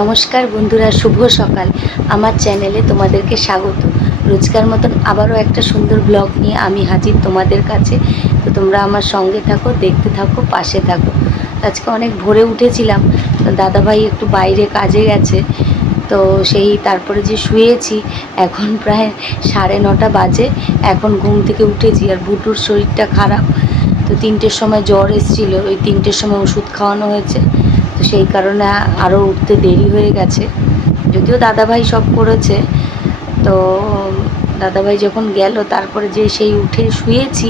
নমস্কার বন্ধুরা, শুভ সকাল। আমার চ্যানেলে তোমাদেরকে স্বাগত। রোজকার মতন আবারও একটা সুন্দর ব্লগ নিয়ে আমি হাজির তোমাদের কাছে। তো তোমরা আমার সঙ্গে থাকো, দেখতে থাকো, পাশে থাকো। আজকে অনেক ভোরে উঠেছিলাম। দাদাভাই একটু বাইরে কাজে গেছে। তো সেই তারপরে যে শুয়েছি, এখন প্রায় সাড়ে নটা বাজে। এখন ঘুম থেকে উঠেছি আর বুটুর শরীরটা খারাপ। তো তিনটের সময় জ্বর এসেছিল। ওই তিনটের সময় ওষুধ খাওয়ানো হয়েছে। তো সেই কারণে আরও উঠতে দেরি হয়ে গেছে। যদিও দাদাভাই সব করেছে, তো দাদাভাই যখন গেল, তারপরে যে সেই উঠে শুয়েছি,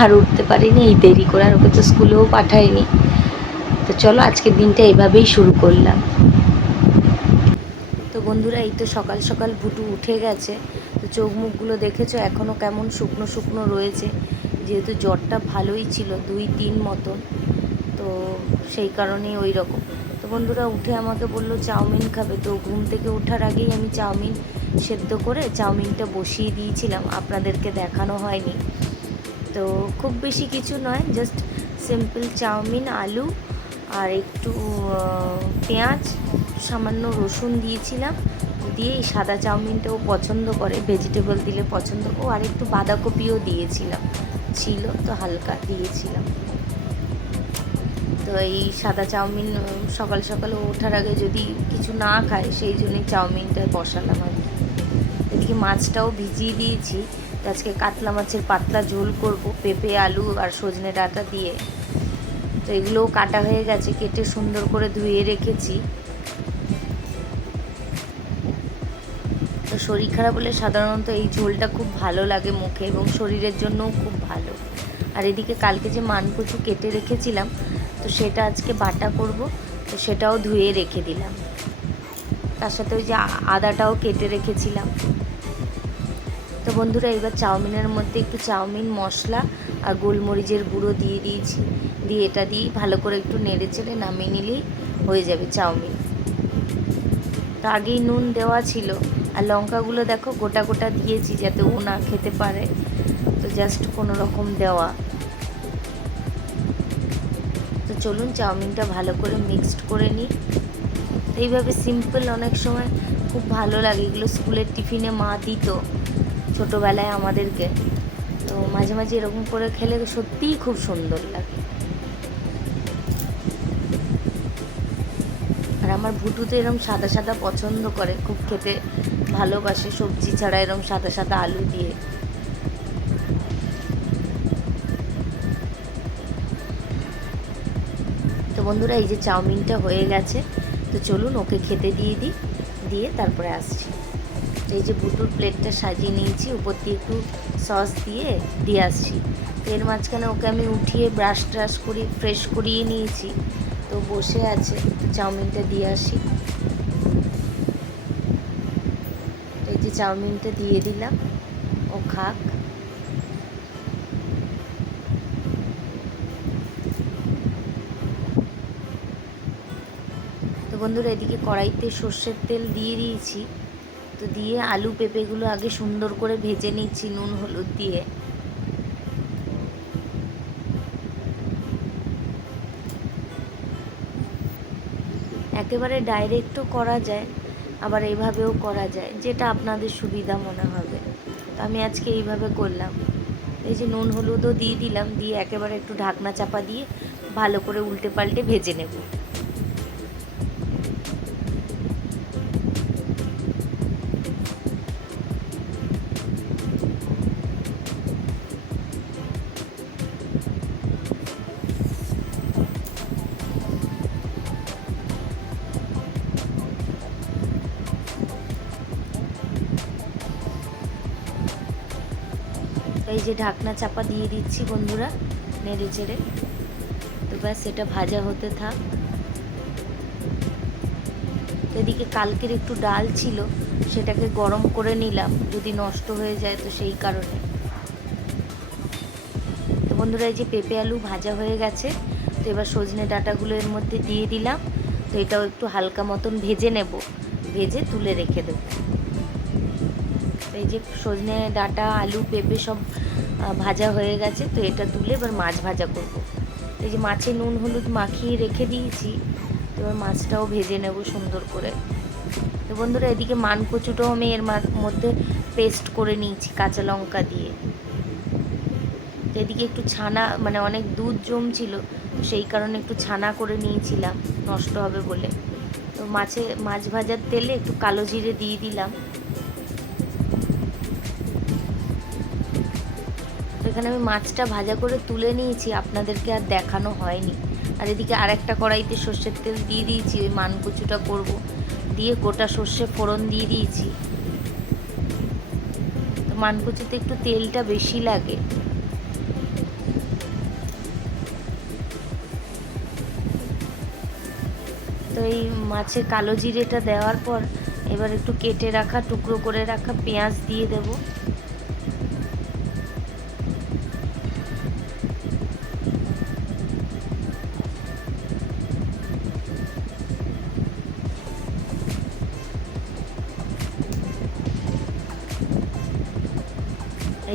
আর উঠতে পারিনি, এই দেরি করে, আর ওকে তো স্কুলেও পাঠায়নি তো চলো, আজকের দিনটা এভাবেই শুরু করলাম। তো বন্ধুরা, এই তো সকাল সকাল ভুটু উঠে গেছে। তো চোখ মুখগুলো দেখেছ এখনও কেমন শুকনো শুকনো রয়েছে। যেহেতু জ্বরটা ভালোই ছিল, দুই তিন মতন। তো সেই কারণেই ওই রকম তো বন্ধুরা উঠে আমাকে বলল, চাউমিন খাবে। তো ঘুম থেকে ওঠার আগেই আমি চাউমিন সেদ্ধ করে চাউমিনটা বসিয়ে দিয়েছিলাম। আপনাদেরকে দেখানো হয়নি। তো খুব বেশি কিছু নয় জাস্ট সিম্পল চাউমিন, আলু আর একটু পেঁয়াজ, সামান্য রসুন দিয়েছিলাম। দিয়ে এই সাদা চাউমিনটাও পছন্দ করে ভেজিটেবল দিলে পছন্দ। ও আর একটু বাঁধাকপিও দিয়েছিলাম। ছিল তো হালকা দিয়েছিলাম। তো এই সাদা চাউমিন সকাল সকাল ওঠার আগে যদি কিছু না খায় সেই জন্যই চাউমিনটা বসালাম আর এদিকে মাছটাও ভিজিয়ে দিয়েছি। তো আজকে কাতলা মাছের পাতলা ঝোল করব, পেঁপে, আলু আর সজনে ডাঁটা দিয়ে। তো এগুলোও কাটা হয়ে গেছে, কেটে সুন্দর করে ধুয়ে রেখেছি। তো শরীর খারাপ হলে সাধারণত এই ঝোলটা খুব ভালো লাগে মুখে এবং শরীরের জন্যও খুব ভালো। আর এদিকে কালকে যে মানকচু কেটে রেখেছিলাম তো সেটা আজকে বাটা করব, তো সেটাও ধুয়ে রেখে দিলাম। তার সাথে ওই যে আদাটাও কেটে রেখেছিলাম। তো বন্ধুরা, এবার চাউমিনের মধ্যে একটু চাউমিন, মশলা আর গোলমরিচের গুঁড়ো দিয়ে দিয়েছি। দিয়ে এটা দিয়ে ভালো করে একটু নেড়ে চেড়ে নামিয়ে নিলেই হয়ে যাবে চাউমিন। তো আগেই নুন দেওয়া ছিল আর লঙ্কাগুলো দেখো গোটা গোটা দিয়েছি যাতে ও না খেতে পারে। তো জাস্ট কোনো রকম দেওয়া। চলুন চাউমিনটা ভালো করে মিক্সড করে নিই। এইভাবে সিম্পল অনেক সময় খুব ভালো লাগে, এগুলো স্কুলের টিফিনে মা দিত ছোটোবেলায় আমাদেরকে। তো মাঝে মাঝে এরকম করে খেলে সত্যিই খুব সুন্দর লাগে। আর আমার ভুটু তো এরকম সাদা সাদা পছন্দ করে, খুব খেতে ভালোবাসে। সবজি ছাড়া এরকম সাদা সাদা আলু দিয়ে। বন্ধুরা, এই যে চাউমিনটা হয়ে গেছে। তো চলুন ওকে খেতে দিয়ে দিই, দিয়ে তারপরে আসছি। এই যে বুটুর প্লেটটা সাজিয়ে নিয়েছি, উপর দিয়ে একটু সস দিয়ে দিয়ে আসছি। এর মাঝখানে ওকে আমি উঠিয়ে ব্রাশ ট্রাশ করি, ফ্রেশ করিয়ে নিয়েছি। তো বসে আছে, চাউমিনটা দিয়ে আসি। এই যে চাউমিনটা দিয়ে দিলাম, ও খাক। বন্ধুরা, এদিকে কড়াইতে সর্ষের তেল দিয়ে দিয়েছি। তো দিয়ে আলু পেঁপেগুলো আগে সুন্দর করে ভেজে নিচ্ছি, নুন, হলুদ দিয়ে। একেবারে ডাইরেক্টও করা যায়, আবার এইভাবেও করা যায়, যেটা আপনাদের সুবিধা মনে হবে। তো আমি আজকে এইভাবে করলাম। এই যে নুন, হলুদও দিয়ে দিলাম, দিয়ে একেবারে একটু ঢাকনা চাপা দিয়ে ভালো করে উল্টে পাল্টে ভেজে নেব। যে ঢাকনা চাপা দিয়ে দিচ্ছি বন্ধুরা, নেড়ে চেড়ে। তো ব্যাস, এটা ভাজা হতে থাক। এদিকে কালকের একটু ডাল ছিল, সেটাকে গরম করে নিলাম, যদি নষ্ট হয়ে যায় তো সেই কারণে। তো বন্ধুরা, এই যে পেঁপে আলু ভাজা হয়ে গেছে, তো এবার সজনে ডাঁটাগুলো এর মধ্যে দিয়ে দিলাম। তো এটাও একটু হালকা মতন ভেজে নেব, ভেজে তুলে রেখে দেবো। এই যে সজনে ডাঁটা, আলু, পেঁপে সব ভাজা হয়ে গেছে, তো এটা তুলে এবার মাছ ভাজা করব। এই যে মাছে নুন হলুদ মাখিয়ে রেখে দিয়েছি, তো এবার মাছটাও ভেজে নেব সুন্দর করে। তো বন্ধুরা, এদিকে মান কচুটাও আমি এর মধ্যে পেস্ট করে নিয়েছি কাঁচা লঙ্কা দিয়ে। এদিকে একটু ছানা মানে অনেক দুধ জমছিল, সেই কারণে একটু ছানা করে নিয়েছিলাম, নষ্ট হবে বলে। তো মাছে মাছ ভাজার তেলে একটু কালো জিরে দিয়ে দিলাম। এখানে আমি মাছটা ভাজা করে তুলে নিয়েছি, আপনাদেরকে আর দেখানো হয়নি। আর এদিকে আরেকটা কড়াইতে সর্ষের তেল দিয়ে দিয়েছি, ওই মানকুচুটা করব। দিয়ে গোটা সর্ষে ফোড়ন দিয়ে দিয়েছি। তো মানকুচুতে একটু তেলটা বেশি লাগে। তো এই মাছে কালো জিরেটা দেওয়ার পর এবার একটু কেটে রাখা, টুকরো করে রাখা পেঁয়াজ দিয়ে দেবো।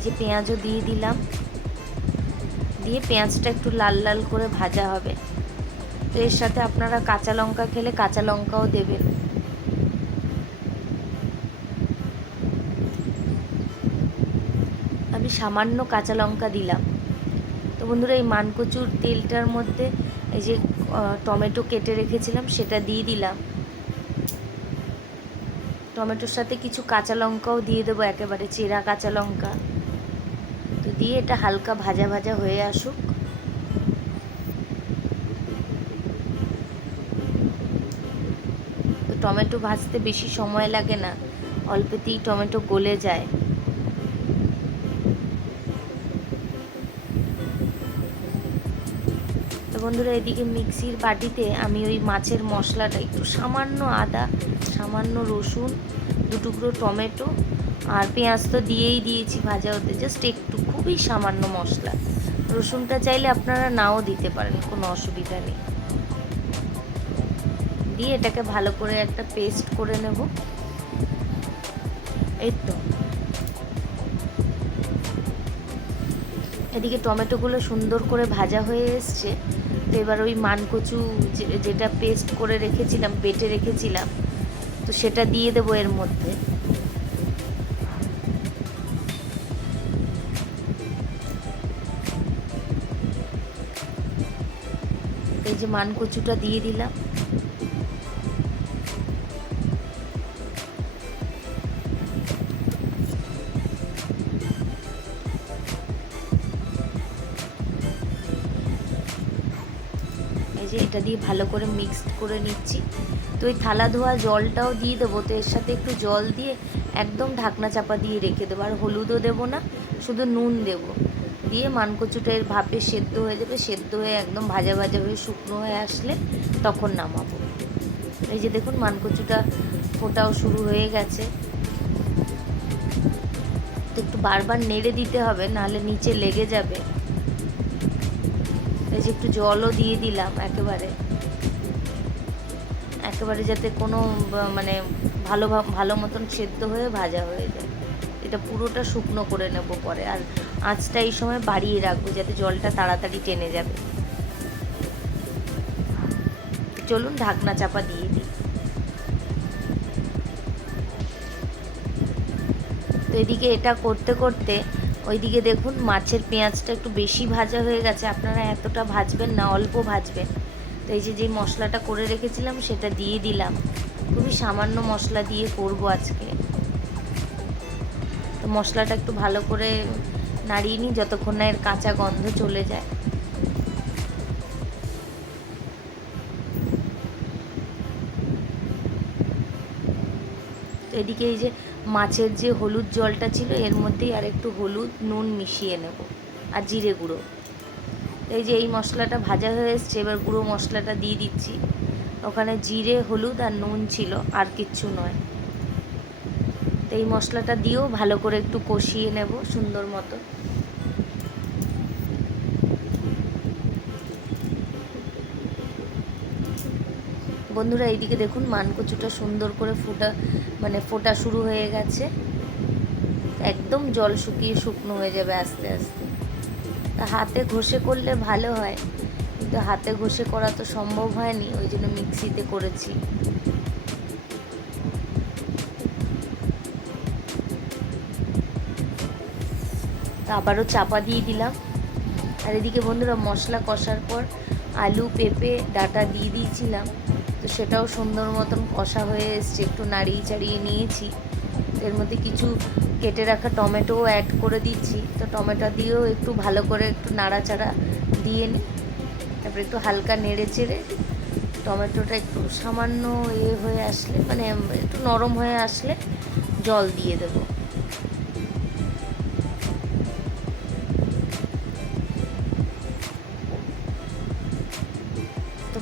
এই যে পেঁয়াজও দিয়ে দিলাম। দিয়ে পেঁয়াজটা একটু লাল লাল করে ভাজা হবে। তো এর সাথে আপনারা কাঁচা লঙ্কা খেলে কাঁচা লঙ্কাও দেবেন। আমি সামান্য কাঁচা লঙ্কা দিলাম। তো বন্ধুরা, এই মানকচুর তেলটার মধ্যে এই যে টমেটো কেটে রেখেছিলাম, সেটা দিয়ে দিলাম। টমেটোর সাথে কিছু কাঁচা লঙ্কাও দিয়ে দেবো, একেবারে চেরা কাঁচা লঙ্কা। দিয়ে এটা হালকা ভাজা ভাজা হয়ে আসুক। টমেটো ভাজতে বেশি সময় লাগে না, অল্পেতেই টমেটো গলে যায়। তো বন্ধুরা, এদিকে মিক্সির বাটিতে আমি ওই মাছের মশলাটা, একটু সামান্য আদা, সামান্য রসুন, দু টুকরো টমেটো আর পেঁয়াজ তো দিয়েই দিয়েছি ভাজা হতে, জাস্ট একটু খুবই সামান্য মশলা। রসুনটা চাইলে আপনারা নাও দিতে পারেন, কোনো অসুবিধা নেই। দিয়ে এটাকে ভালো করে একটা পেস্ট করে নেব। এই তো। এদিকে টমেটোগুলো সুন্দর করে ভাজা হয়ে এসছে। তো এবার ওই মানকচু যেটা পেস্ট করে রেখেছিলাম, বেটে রেখেছিলাম, তো সেটা দিয়ে দেবো এর মধ্যে। মানকচুটা দিয়ে দিলাম। যে এটা দিয়ে ভালো করে মিক্সড করে নিচ্ছি। তো ওই থালা ধোয়া জলটাও দিয়ে দেবো, তো এর সাথে একটু জল দিয়ে একদম ঢাকনা চাপা দিয়ে রেখে দেবো। আর হলুদও দেবো না, শুধু নুন দেবো। দিয়ে মানকচুটা এর ভাপে সেদ্ধ হয়ে যাবে, সেদ্ধ হয়ে একদম ভাজা ভাজা হয়ে শুকনো হয়ে আসলে তখন নামাবো। এই যে দেখুন মানকচুটা ফোটাও শুরু হয়ে গেছে। তো একটু বারবার নেড়ে দিতে হবে, নাহলে নিচে লেগে যাবে। এই যে একটু জলও দিয়ে দিলাম একেবারে। একেবারে যাতে কোনো মানে ভালো ভালো মতন সেদ্ধ হয়ে ভাজা হয়ে যায়। এটা পুরোটা শুকনো করে নেব পরে। আর আঁচটা এই সময় বাড়িয়ে রাখব যাতে জলটা তাড়াতাড়ি টেনে যাবে। চলুন ঢাকনা চাপা দিয়ে দিই। তো এদিকে এটা করতে করতে ওইদিকে দেখুন মাছের পেঁয়াজটা একটু বেশি ভাজা হয়ে গেছে। আপনারা এতটা ভাজবেন না, অল্প ভাজবেন। তো এই যে মশলাটা করে রেখেছিলাম সেটা দিয়ে দিলাম। খুবই সামান্য মশলা দিয়ে করব আজকে। তো মশলাটা একটু ভালো করে নাড়িয়ে নিই যতক্ষণ না এর কাঁচা গন্ধ চলে যায়। এদিকে এই যে মাছের যে হলুদ জলটা ছিল, এর মধ্যেই আর একটু হলুদ নুন মিশিয়ে নেব আর জিরে গুঁড়ো। এই যে এই মশলাটা ভাজা হয়ে এসছে, এবার গুঁড়ো মশলাটা দিয়ে দিচ্ছি। ওখানে জিরে, হলুদ আর নুন ছিল, আর কিচ্ছু নয়। তো এই মশলাটা দিয়েও ভালো করে একটু কষিয়ে নেব সুন্দর মতো। বন্ধুরা, এইদিকে দেখুন মানকচুটা সুন্দর করে ফোটা মানে ফোটা শুরু হয়ে গেছে। একদম জল শুকিয়ে শুকনো হয়ে যাবে আস্তে আস্তে। তা হাতে ঘষে করলে ভালো হয়, কিন্তু হাতে ঘষে করা তো সম্ভব হয়নি, ওই জন্য মিক্সিতে করেছি। তো আবারও চাপা দিয়ে দিলাম। আর এদিকে বন্ধুরা মশলা কষার পর আলু, পেঁপে, ডাটা দিয়ে দিয়েছিলাম। তো সেটাও সুন্দর মতন কষা হয়ে এসছে। একটু নাড়িয়ে চাড়িয়ে নিয়েছি। এর মধ্যে কিছু কেটে রাখা টমেটোও অ্যাড করে দিচ্ছি। তো টমেটো দিয়েও একটু ভালো করে একটু নাড়াচাড়া দিয়ে নিই তারপরে একটু হালকা নেড়ে চেড়ে টমেটোটা একটু সামান্য ইয়ে হয়ে আসলে মানে একটু নরম হয়ে আসলে জল দিয়ে দেবো।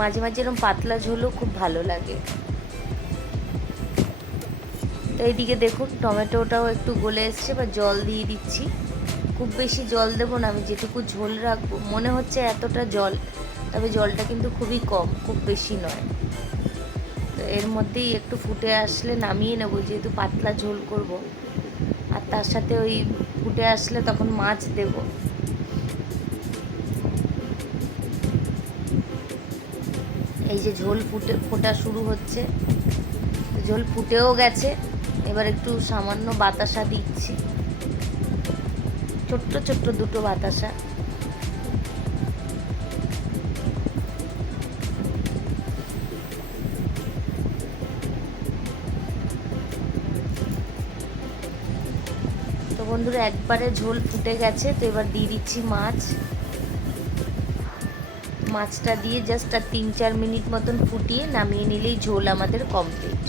মাঝে মাঝে এরকম পাতলা ঝোলও খুব ভালো লাগে। তো এইদিকে দেখুন, টমেটোটাও একটু গলে এসছে বা জল দিয়ে দিচ্ছি। খুব বেশি জল দেবো না, আমি যেটুকু ঝোল রাখব, মনে হচ্ছে এতটা জল, তবে জলটা কিন্তু খুবই কম, খুব বেশি নয়। তো এর মধ্যেই একটু ফুটে আসলে নামিয়ে নেব, যেহেতু পাতলা ঝোল করব। আর তার সাথে ওই ফুটে আসলে তখন মাছ দেবো। এই যে ঝোল ফুটে, ফোটা শুরু হচ্ছে। ঝোল ফুটেও গেছে। এবার একটু সামান্য বাতাসা দিচ্ছি। ছোট্ট ছোট্ট দুটো বাতাসা। তো বন্ধুরা, একবারে ঝোল ফুটে গেছে। তো এবার দিয়ে দিচ্ছি মাছ। মাছটা দিয়ে জাস্ট আর তিন, চার মিনিট মতন ফুটিয়ে নামিয়ে নিলেই ঝোল আমাদের কমপ্লিট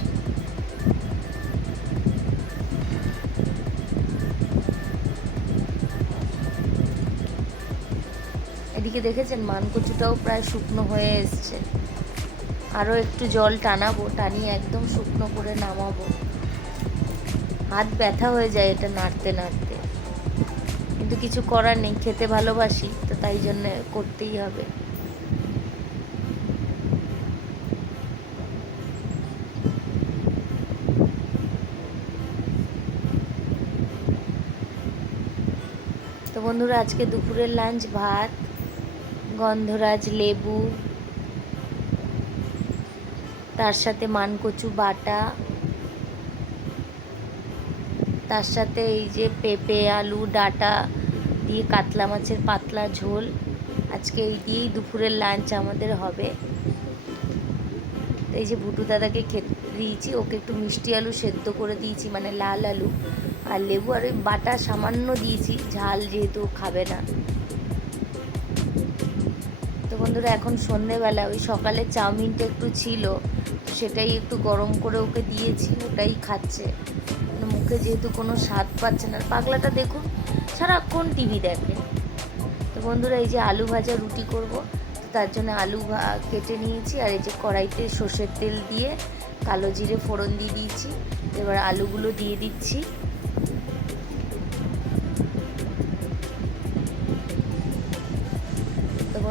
এদিকে দেখেছেন মানকচুটাও প্রায় শুকনো হয়ে এসছে। আরও একটু জল টানাবো, টানিয়ে একদম শুকনো করে নামাবো। হাত ব্যথা হয়ে যায় এটা নাড়তে নাড়তে। কিন্তু কিছু করার নেই, খেতে ভালোবাসি, তো তাই জন্য করতেই হবে। বন্ধুরা, আজকে দুপুরের লাঞ্চ, ভাত, গন্ধরাজ, লেবু, তার সাথে মানকচু বাটা, তার সাথে এই যে পেঁপে, আলু, ডাটা দিয়ে কাতলা মাছের পাতলা ঝোল। আজকে এই দিয়েই দুপুরের লাঞ্চ আমাদের হবে। এই যে ভুটু দাদাকে খেতে দিয়েছি, ওকে একটু মিষ্টি আলু সেদ্ধ করে দিয়েছি মানে লাল আলু। আর লেবু আর ওই বাটা সামান্য দিয়েছি, ঝাল যেহেতু খাবে না। তো বন্ধুরা, এখন সন্ধেবেলা, ওই সকালে চাউমিনটা একটু ছিল সেটাই একটু গরম করে ওকে দিয়েছি, ওটাই খাচ্ছে। মুখে যেহেতু কোনো স্বাদ পাচ্ছে না পাগলাটা দেখুন, সারাক্ষণ টিভি দেখে। তো বন্ধুরা, এই যে আলু ভাজা রুটি করব তার জন্য আলু কেটে নিয়েছি, আর এই যে কড়াইতে সর্ষের তেল দিয়ে কালো জিরে ফোড়ন দিয়ে দিয়েছি, এবার আলুগুলো দিয়ে দিচ্ছি।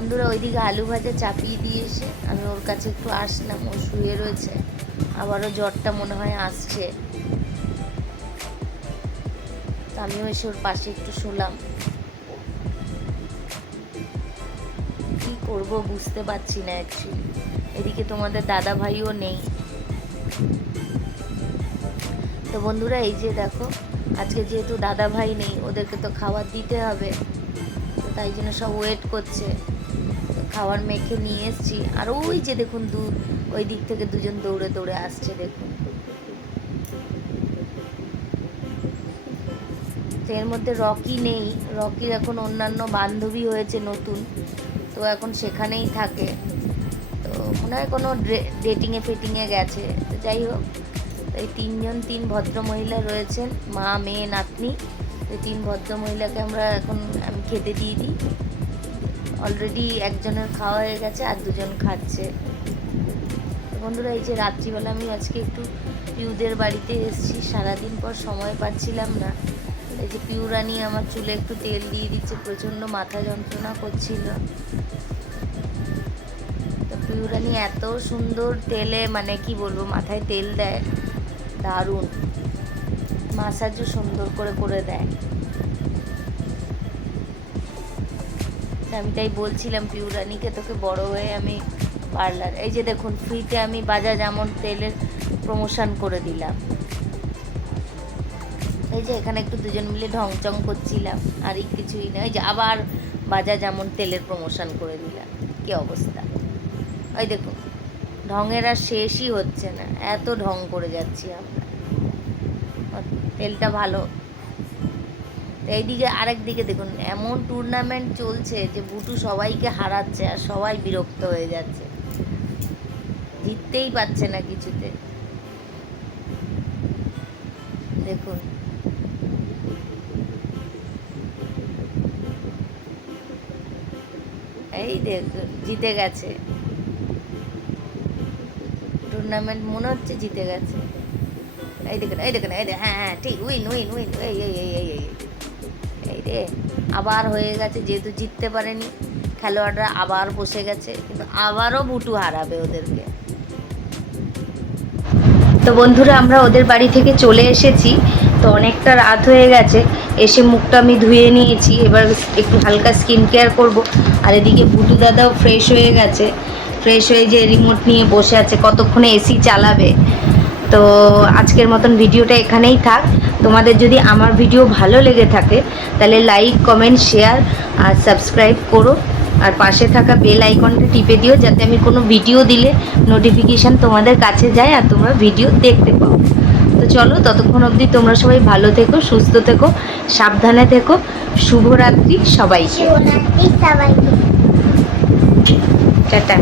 বন্ধুরা ওইদিকে আলু ভাজা চাপিয়ে দিয়ে এসে আমি ওর কাছে একটু আসলাম, ও শুয়ে রয়েছে। আবারও জ্বরটা মনে হয় আসছে। আমিও এসে ওর পাশে একটু শুলাম। কি করব বুঝতে পারছি না অ্যাকচুয়ালি এদিকে তোমাদের দাদা ভাইও নেই। তো বন্ধুরা এই যে দেখো, আজকে যেহেতু দাদা ভাই নেই, ওদেরকে তো খাবার দিতে হবে। তাই জন্য সব ওয়েট করছে। খাবার মেখে নিয়ে এসছি। আর ওই যে দেখুন দু ওই দিক থেকে দুজন দৌড়ে দৌড়ে আসছে, দেখুন। এর মধ্যে রকি নেই। রকির এখন অন্যান্য বান্ধবী হয়েছে নতুন, তো এখন সেখানেই থাকে। তো মনে হয় কোনো ডেটিংয়ে ফেটিংয়ে গেছে। তো যাই হোক, এই তিনজন তিন ভদ্র মহিলা রয়েছেন, মা, মেয়ে, নাতনি। এই তিন ভদ্র মহিলাকে আমরা এখন, আমি খেতে দিয়ে দিই। অলরেডি একজনের খাওয়া হয়ে গেছে আর দুজন খাচ্ছে। বন্ধুরা, এই যে রাত্রিবেলা আমি আজকে একটু পিউদের বাড়িতে এসেছি, সারাদিন পর সময় পাচ্ছিলাম না। এই যে পিউরানি আমার চুলে একটু তেল দিয়ে দিচ্ছে, প্রচণ্ড মাথা যন্ত্রণা করছিল। তো পিউরানি এত সুন্দর তেলে মানে কি বলব, মাথায় তেল দেয়, দারুণ। মাসাজও সুন্দর করে করে দেয়। আমি তাই বলছিলাম পিউরানিকে, তোকে বড় হয়ে আমি পার্লার এই যে দেখুন, ফ্রিতে আমি বাজাজ আমন তেলের প্রমোশন করে দিলাম। এই যে এখানে একটু দুজন মিলে ঢংচং করছিলাম, আর কিছুই না, এই যে আবার বাজাজ আমন তেলের প্রমোশন করে দিলাম। কি অবস্থা? ওই দেখুন, ঢঙের আর শেষই হচ্ছে না, এত ঢং করে যাচ্ছি আমরা। তেলটা ভালো তো এইদিকে আরেক দিকে দেখুন এমন টুর্নামেন্ট চলছে যে বুটু সবাইকে হারাচ্ছে আর সবাই বিরক্ত হয়ে যাচ্ছে জিততেই পারছে না কিছুতে দেখুন এই দেখুন জিতে গেছে টুর্নামেন্ট মনে হচ্ছে জিতে গেছে এই দেখুন এই দেখুন এই দেখুন হ্যাঁ হ্যাঁ ঠিক উইন উইন উইন এই এই এই এই এই এই রে। আবার হয়ে গেছে, যেহেতু জিততে পারেনি, খেলোয়াড়রা আবার বসে গেছে, কিন্তু আবারও বুটু হারাবে ওদেরকে। তো বন্ধুরা, আমরা ওদের বাড়ি থেকে চলে এসেছি। তো অনেকটা রাত হয়ে গেছে, এসে মুখটা আমি ধুয়ে নিয়েছি। এবার একটু হালকা স্কিন কেয়ার করব। আর এদিকে বুটু দাদাও ফ্রেশ হয়ে গেছে। ফ্রেশ হয়ে যে রিমোট নিয়ে বসে আছে, কতক্ষণে এসি চালাবে? তো আজকের মতন ভিডিওটা এখানেই থাক। তোমাদের যদি আমার ভিডিও ভালো লেগে থাকে তাহলে লাইক কমেন্ট শেয়ার আর সাবস্ক্রাইব করো। আর পাশে থাকা বেল আইকনটা টিপে দিও যাতে আমি কোনো ভিডিও দিলে নোটিফিকেশান তোমাদের কাছে যায় আর তোমরা ভিডিও দেখতে পাও। তো চলো ততক্ষণ অবধি তোমরা সবাই ভালো থেকো সুস্থ থেকো সাবধানে থেকো। শুভরাত্রি সবাইকে। টাটা।